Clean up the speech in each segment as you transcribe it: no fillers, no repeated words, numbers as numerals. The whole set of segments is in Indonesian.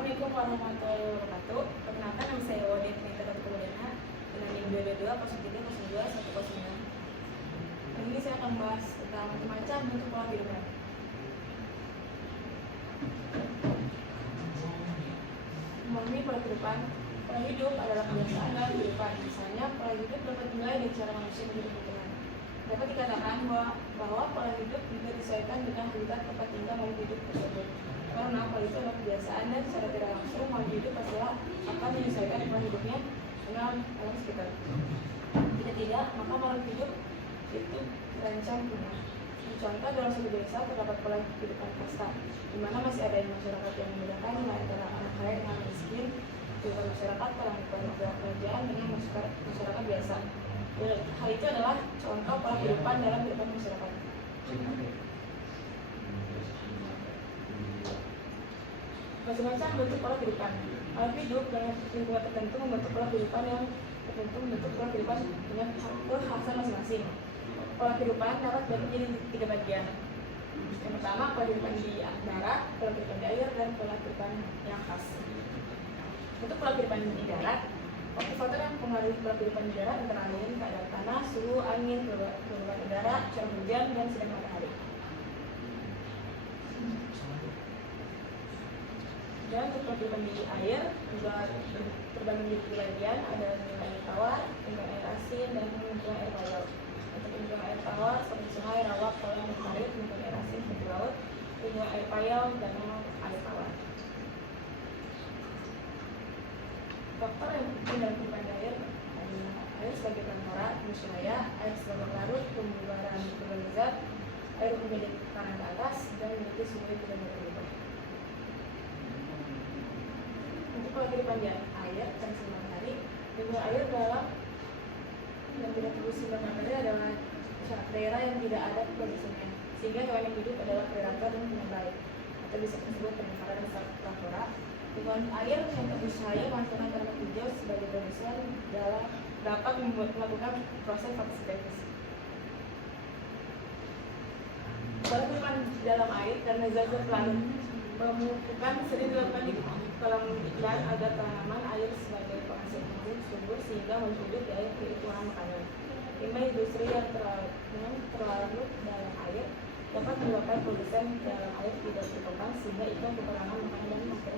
Assalamualaikum warahmatullahi wabarakatuh. Perkenalkan, nama saya Wadet Neta Kemudiana dengan NIM 2220302 109. Hari ini saya akan membahas tentang macam bentuk pola kehidupan. Memahami pola kehidupan. Pola hidup adalah kebiasaan dalam kehidupan. Misalnya, pola hidup dapat dimulai dari cara manusia menjadi lingkungan. Dapat dikatakan bahwa pola hidup juga disesuaikan dengan habitat tempat tinggal makhluk hidup tersebut. Karena pola itu adalah kebiasaan dan secara tidak langsung makhluk hidup pastilah akan menyesuaikan pola hidupnya dengan alam sekitar. Jika tidak, maka makhluk hidup itu terancam punah. Contoh, dalam suatu desa terdapat pola kehidupan kasta, di mana masih ada masyarakat yang membedakan antara orang kaya dengan miskin, juga masyarakat kalangan kerajaan dengan masyarakat biasa. Hal itu adalah contoh pola kehidupan dalam kehidupan masyarakat. Macam-macam bentuk pola kehidupan. Makhluk hidup dengan lingkungan tertentu membentuk pola kehidupan yang tertentu membentuk pola kehidupan dengan kekhasan masing-masing. Pola kehidupan dapat dibagi menjadi 3 bagian. Yang pertama, pola kehidupan di darat, pola kehidupan di air, dan pola kehidupan yang khas. Untuk pola kehidupan di darat, faktor yang mempengaruhi pola kehidupan di darat antara lain keadaan tanah, suhu, angin, kelembapan udara, curah hujan, dan sinar matahari. Dan untuk pola kehidupan di air juga terbagi menjadi 3 bagian, ada lingkungan air tawar, lingkungan air asin, dan lingkungan air payau. Untuk lingkungan air tawar seperti sungai, rawa, kolam, dan parit, lingkungan air asin seperti laut, lingkungan air payau, dan air tawar. Faktor yang penting dalam kehidupan air adalah air sebagai perantara, penyesuaian, air sebagai larut, pembubaran berbagai zat, air menjadi tekanan ke atas, dan memiliki suhu yang tidak berubah. Untuk pola kehidupan di air dan sinar matahari, lingkungan air dalam yang tidak terus sinar matahari adalah daerah yang tidak ada produksinya, sehingga hewan yang hidup adalah predator dan penyerang, atau bisa disebut penangkaran dan plafora. Lingkungan air yang terus cahaya menghasilkan tanaman hijau sebagai produsen dapat melakukan proses fotosintesis. Pola kehidupan di dalam air karena zat-zat larut pemupukan sering dilakukan di kolam ikan agar tanaman air sebagai penghasil pupuk subur sehingga makhluk hidup di air kekurangan makanan. Limbah industri yang terlarut dalam air dapat menyebabkan produsen dalam air tidak berkembang sehingga ikan kekurangan makanan dan makan.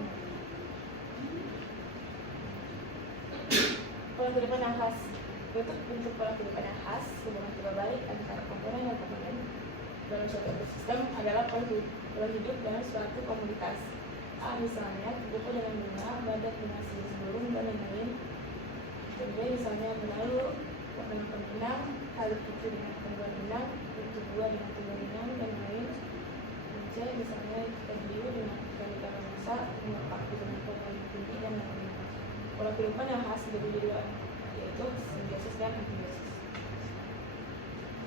Pola kehidupan yang khas. Bentuk pola kehidupan yang khas hubungan terbalik antara komponen dan komponen dalam suatu ekosistem adalah pola hidup dalam suatu komunitas. Misalnya kupu dengan bunga, badak dengan sinis burung, dan lain-lain. Jadi misalnya benalu dengan benang, halus kecil dengan tumbuhan benang, kutu buah dengan tumbuhan benang, dan lain. Misalnya ikan hiu dengan ikan masa, bunga paku dengan pohon tinggi, dan lain-lain. Pola kehidupan yang khas dari dua yaitu simbiosis dan antibiosis.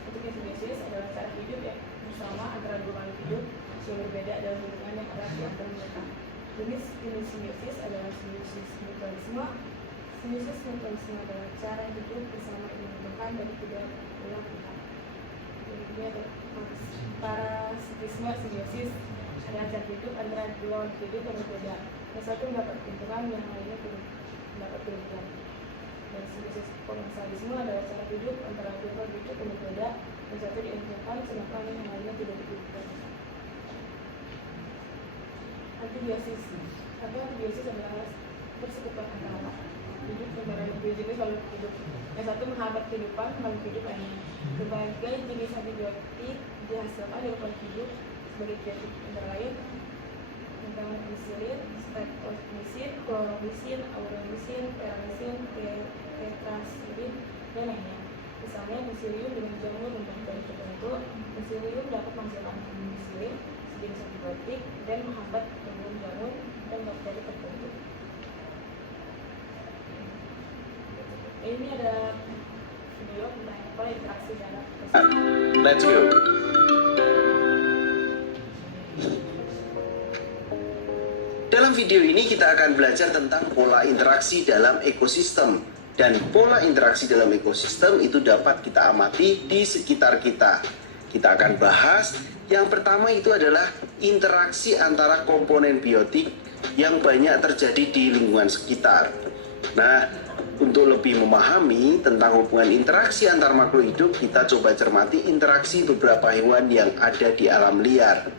Untuk simbiosis adalah cara hidup yang bersama antara dua makhluk hidup yang berbeda dalam hubungan yang erat di antara mereka. Jenis simbiosis adalah simbiosis mutualisme. Simbiosis mutualisme adalah cara hidup bersama yang menguntungkan dari kedua belah pihak. Jadi ada parasitisme simbiosis adalah cara hidup antara dua makhluk hidup yang berbeda. Yang satu mendapat keuntungan, yang lainnya tidak mendapat kerugian. Dan simbiosis komensalisme adalah cara hidup antara dua makhluk hidup yang berbeda. Yang satu diuntungkan, sedangkan yang lainnya tidak diuntungkan. Antibiosis. Antibiosis adalah persekutuan antara hidup dengan dua jenis makhluk hidup. Yang satu menghambat kehidupan makhluk hidup lainnya. Berbagai jenis antibiotik dihasilkan dari makhluk hidup sebagai antibiotik antara lain tentang penicillin, streptomycin, chloromycin, aureomycin, peramycin, tetracycline, dan lainnya. Misalnya penicillium dengan jamur dan bakteri tertentu. Penicillium dapat menghasilkan penicillin sejenis antibiotik dan menghambat jamur dan bakteri tertentu. Ini ada video tentang pola interaksi dalam ekosistem. Let's go. Dalam video ini kita akan belajar tentang pola interaksi dalam ekosistem. Dan pola interaksi dalam ekosistem itu dapat kita amati di sekitar kita. Kita akan bahas yang pertama itu adalah interaksi antara komponen biotik yang banyak terjadi di lingkungan sekitar. Nah, untuk lebih memahami tentang hubungan interaksi antar makhluk hidup, kita coba cermati interaksi beberapa hewan yang ada di alam liar.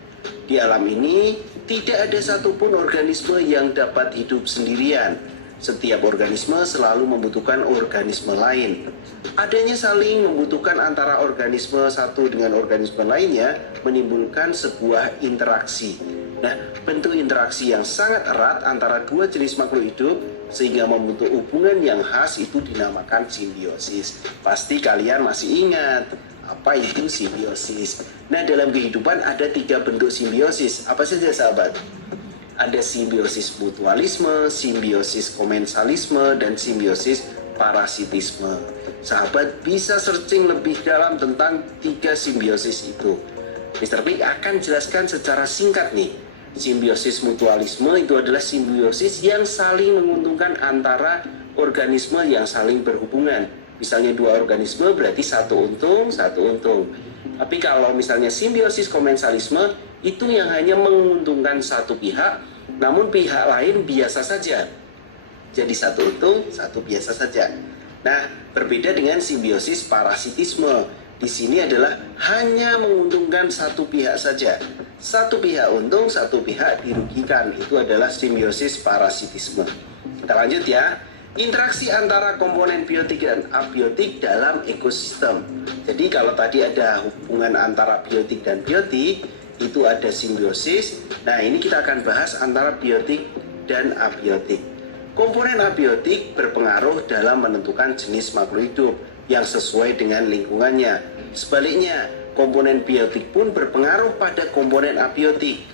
Di alam ini, tidak ada satupun organisme yang dapat hidup sendirian. Setiap organisme selalu membutuhkan organisme lain. Adanya saling membutuhkan antara organisme satu dengan organisme lainnya menimbulkan sebuah interaksi. Nah, bentuk interaksi yang sangat erat antara dua jenis makhluk hidup sehingga membentuk hubungan yang khas itu dinamakan simbiosis. Pasti kalian masih ingat apa itu simbiosis. Nah, dalam kehidupan ada 3 bentuk simbiosis. Apa saja sahabat? Ada simbiosis mutualisme, simbiosis komensalisme, dan simbiosis parasitisme. Sahabat bisa searching lebih dalam tentang 3 simbiosis itu. Mr. P akan jelaskan secara singkat nih. Simbiosis mutualisme itu adalah simbiosis yang saling menguntungkan antara organisme yang saling berhubungan. Misalnya 2 organisme berarti satu untung, satu untung. Tapi kalau misalnya simbiosis komensalisme itu yang hanya menguntungkan satu pihak, namun pihak lain biasa saja. Jadi satu untung, satu biasa saja. Nah, berbeda dengan simbiosis parasitisme. Di sini adalah hanya menguntungkan satu pihak saja. Satu pihak untung, satu pihak dirugikan. Itu adalah simbiosis parasitisme. Kita lanjut ya. Interaksi antara komponen biotik dan abiotik dalam ekosistem. Jadi kalau tadi ada hubungan antara biotik dan biotik, itu ada simbiosis. Nah, ini kita akan bahas antara biotik dan abiotik. Komponen abiotik berpengaruh dalam menentukan jenis makhluk hidup yang sesuai dengan lingkungannya. Sebaliknya, komponen biotik pun berpengaruh pada komponen abiotik.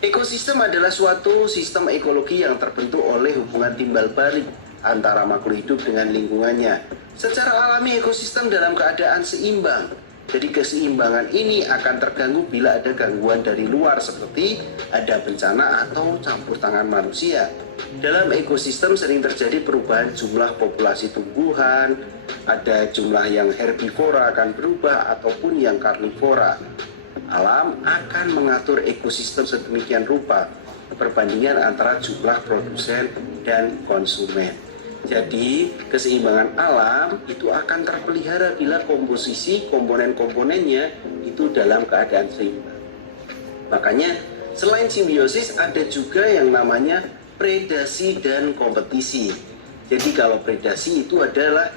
Ekosistem adalah suatu sistem ekologi yang terbentuk oleh hubungan timbal balik antara makhluk hidup dengan lingkungannya. Secara alami ekosistem dalam keadaan seimbang. Jadi keseimbangan ini akan terganggu bila ada gangguan dari luar seperti ada bencana atau campur tangan manusia. Dalam ekosistem sering terjadi perubahan jumlah populasi tumbuhan, ada jumlah yang herbivora akan berubah ataupun yang karnivora. Alam akan mengatur ekosistem sedemikian rupa perbandingan antara jumlah produsen dan konsumen. Jadi keseimbangan alam itu akan terpelihara bila komposisi komponen-komponennya itu dalam keadaan seimbang. Makanya selain simbiosis ada juga yang namanya predasi dan kompetisi. Jadi kalau predasi itu adalah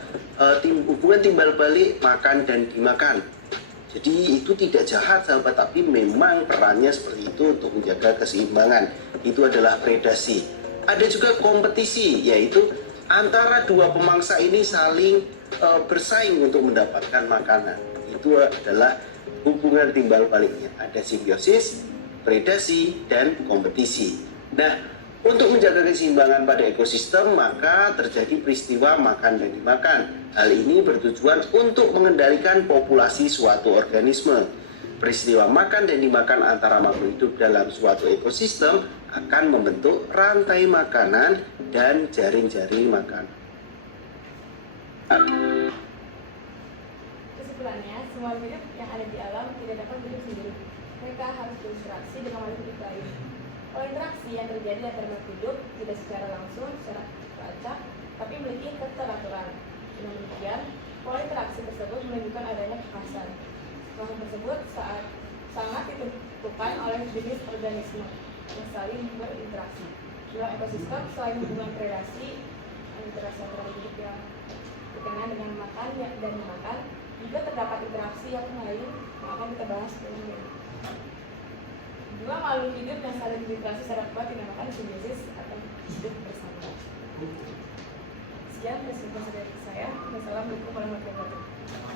hubungan timbal balik makan dan dimakan. Jadi itu tidak jahat sahabat, tapi memang perannya seperti itu untuk menjaga keseimbangan. Itu adalah predasi. Ada juga kompetisi, yaitu antara dua pemangsa ini saling bersaing untuk mendapatkan makanan. Itu adalah hubungan timbal baliknya. Ada simbiosis, predasi, dan kompetisi. Nah, untuk menjaga keseimbangan pada ekosistem, maka terjadi peristiwa makan dan dimakan. Hal ini bertujuan untuk mengendalikan populasi suatu organisme. Peristiwa makan dan dimakan antara makhluk hidup dalam suatu ekosistem akan membentuk rantai makanan dan jaring-jaring makanan. Kesimpulannya, semua hidup yang ada di alam tidak dapat hidup sendiri. Mereka harus berinteraksi dengan makhluk hidup lain. Kalau interaksi yang terjadi antara makhluk hidup tidak secara langsung, secara acak, tapi memiliki keteraturan. Dengan demikian, pola interaksi tersebut menunjukkan adanya kekhasan. Makhluk tersebut sangat ditentukan oleh jenis organisme yang saling berinteraksi. Dalam ekosistem, selain hubungan predasi, interaksi antara hidup yang berkenaan dengan makan dan dimakan, juga terdapat interaksi yang lain yang akan kita bahas sebelumnya. Dua makhluk hidup yang saling berinteraksi secara kuat dinamakan simbiosis atau hidup bersama. Sekian presentasi dari saya. Wassalamualaikum warahmatullahi wabarakatuh.